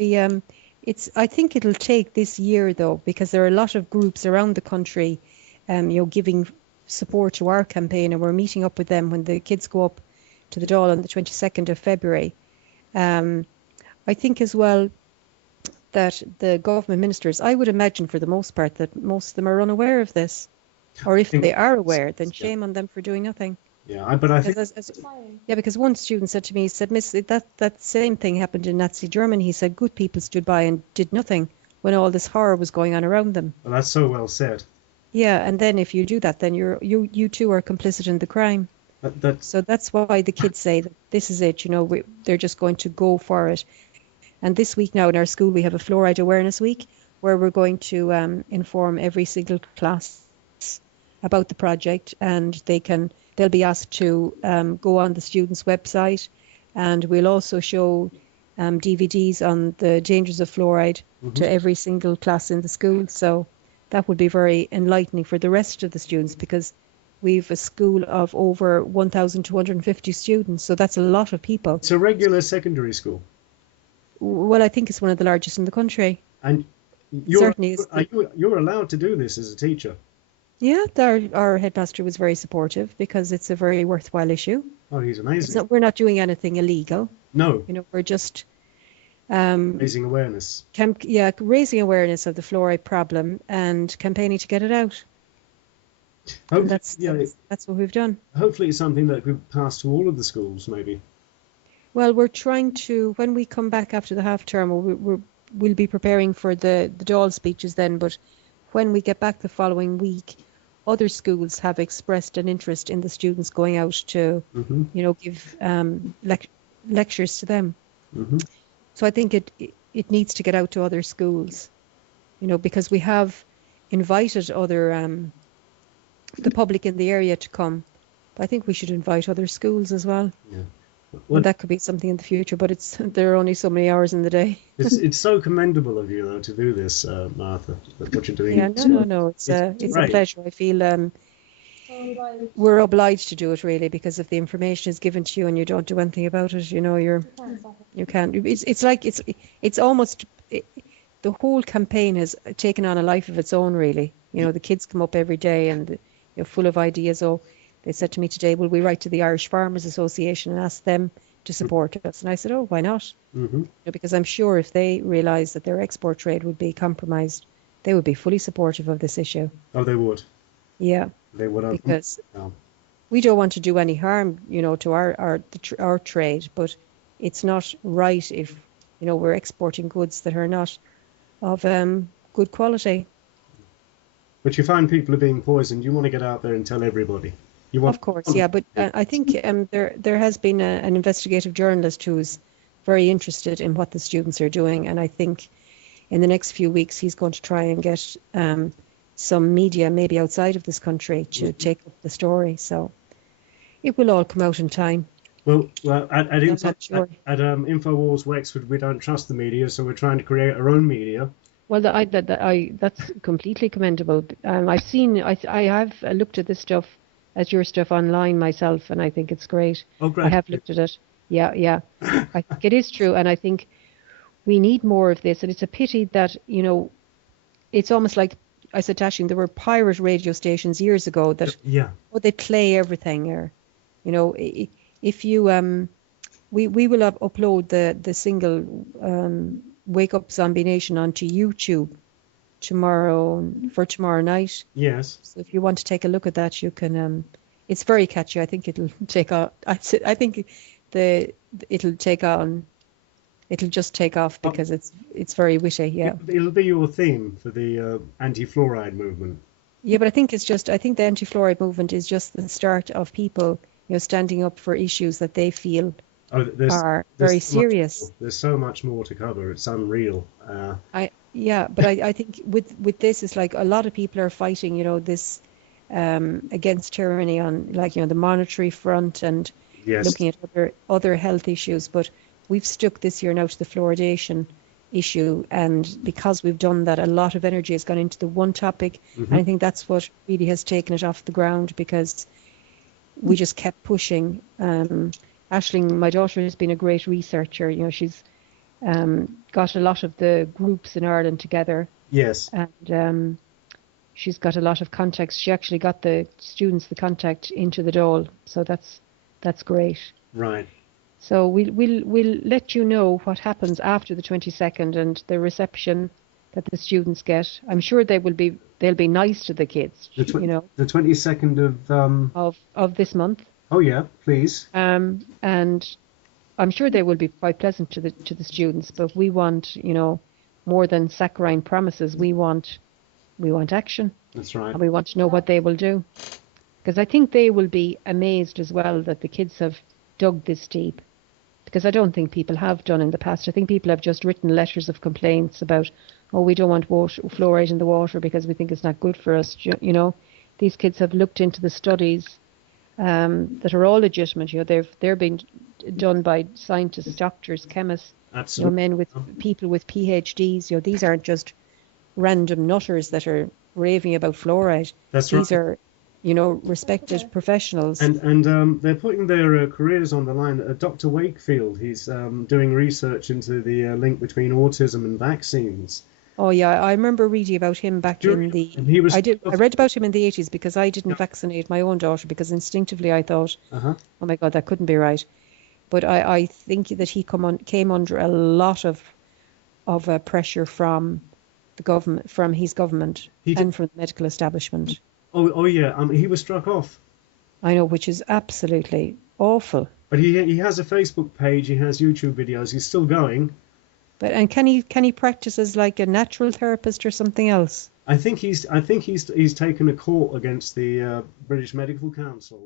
I think it'll take this year though, because there are a lot of groups around the country, giving support to our campaign, and we're meeting up with them when the kids go up to the Dáil on the 22nd of February. Um, I think as well that the government ministers, I would imagine for the most part that most of them are unaware of this, or if they are aware, then Yeah, shame on them for doing nothing. but I Because think yeah, because one student said to me, he said, Miss, that same thing happened in Nazi Germany. He said good people stood by and did nothing when all this horror was going on around them. well, that's so well said. Yeah, and then if you do that, then you too are complicit in the crime. That So that's why the kids say that this is it, they're just going to go for it. And this week now in our school, we have a fluoride awareness week where we're going to inform every single class about the project, and they'll be asked to go on the students' website, and we'll also show DVDs on the dangers of fluoride to every single class in the school. So that would be very enlightening for the rest of the students, because we've a school of over 1,250 students, so that's a lot of people. it's a regular secondary school, Well, I think it's one of the largest in the country. and Certainly is. you're allowed to do this as a teacher. Yeah, our headmaster was very supportive because it's a very worthwhile issue. Oh, he's amazing. We're not doing anything illegal. No, We're just raising awareness. raising awareness of the fluoride problem and campaigning to get it out. And Hopefully, that's what we've done. hopefully it's something that could pass to all of the schools, maybe. Well, we're trying to, when we come back after the half term, we'll be preparing for the Dáil speeches then, but when we get back the following week, other schools have expressed an interest in the students going out to, give lectures to them. So I think it needs to get out to other schools, because we have invited other the public in the area to come. But I think we should invite other schools as well. Yeah. And that could be something in the future, but there are only so many hours in the day. It's so commendable of you though to do this, Martha. What you're doing. Yeah, no. It's a pleasure. I feel we're obliged to do it really, because if the information is given to you and you don't do anything about it, you can't. It's almost the whole campaign has taken on a life of its own really. The kids come up every day and you're full of ideas. Oh, they said to me today, will we write to the Irish Farmers Association and ask them to support us? And I said, oh, why not? Because I'm sure if they realise that their export trade would be compromised, they would be fully supportive of this issue. Oh, they would. Yeah. They would. Because we don't want to do any harm, to our trade, but it's not right if, we're exporting goods that are not of good quality. But you find people are being poisoned. You want to get out there and tell everybody. Of course, yeah, but I think there has been an investigative journalist who's very interested in what the students are doing, and I think in the next few weeks he's going to try and get some media, maybe outside of this country, to take up the story. So it will all come out in time. Well, at Infowars Wexford, we don't trust the media, so we're trying to create our own media. Well, that's completely commendable. I have looked at this stuff as your stuff online myself, and I think it's great. Oh, great. I have looked at it. Yeah. I think it is true, and I think we need more of this. And it's a pity that, it's almost like I said to Aisling, there were pirate radio stations years ago that they play everything, or if you we will upload the single Wake Up Zombie Nation onto YouTube tomorrow night. Yes. So if you want to take a look at that, you can. It's very catchy. I think it'll take off. I think it'll take on. It'll just take off because it's very witty. Yeah. It'll be your theme for the anti-fluoride movement. Yeah, but I think the anti-fluoride movement is just the start of people, standing up for issues that they feel are very serious. There's so much more to cover. It's unreal. But I think with this, it's like a lot of people are fighting, this against tyranny on, the monetary front and looking at other health issues. But we've stuck this year now to the fluoridation issue, and because we've done that, a lot of energy has gone into the one topic, and I think that's what really has taken it off the ground, because we just kept pushing. Aisling, my daughter, has been a great researcher. She's got a lot of the groups in Ireland together, Yes. and she's got a lot of contacts. She actually got the students the contact into the Dole, so that's great. Right. So we'll let you know what happens after the 22nd and the reception that the students get. I'm sure they'll be nice to the kids, The you know, the 22nd of of this month. oh yeah, please. And I'm sure they will be quite pleasant to the students, but we want, you know, more than saccharine promises. We want action, That's right. and we want to know what they will do. Because I think they will be amazed as well that the kids have dug this deep. Because I don't think people have done in the past. I think people have just written letters of complaints about, oh, we don't want fluoride in the water because we think it's not good for us. You know, these kids have looked into the studies that are all legitimate. You know, they're being done by scientists, doctors, chemists. You know, Absolutely. men with people with PhDs. You know, these aren't just random nutters that are raving about fluoride. That's These right. are, you know, respected professionals. And they're putting their careers on the line. Dr. Wakefield, he's doing research into the link between autism and vaccines. Oh yeah, I remember reading about him back in And he was I read about him in the 80s because I didn't vaccinate my own daughter because instinctively I thought, uh-huh. oh my God, that couldn't be right. But I think that he came under a lot of pressure from the government, from his government, He did. and from the medical establishment. Oh yeah. He was struck off. I know, which is absolutely awful. But he has a Facebook page. He has YouTube videos. He's still going. But and can he practice as like a natural therapist or something else? I think he's taken a court against the British Medical Council.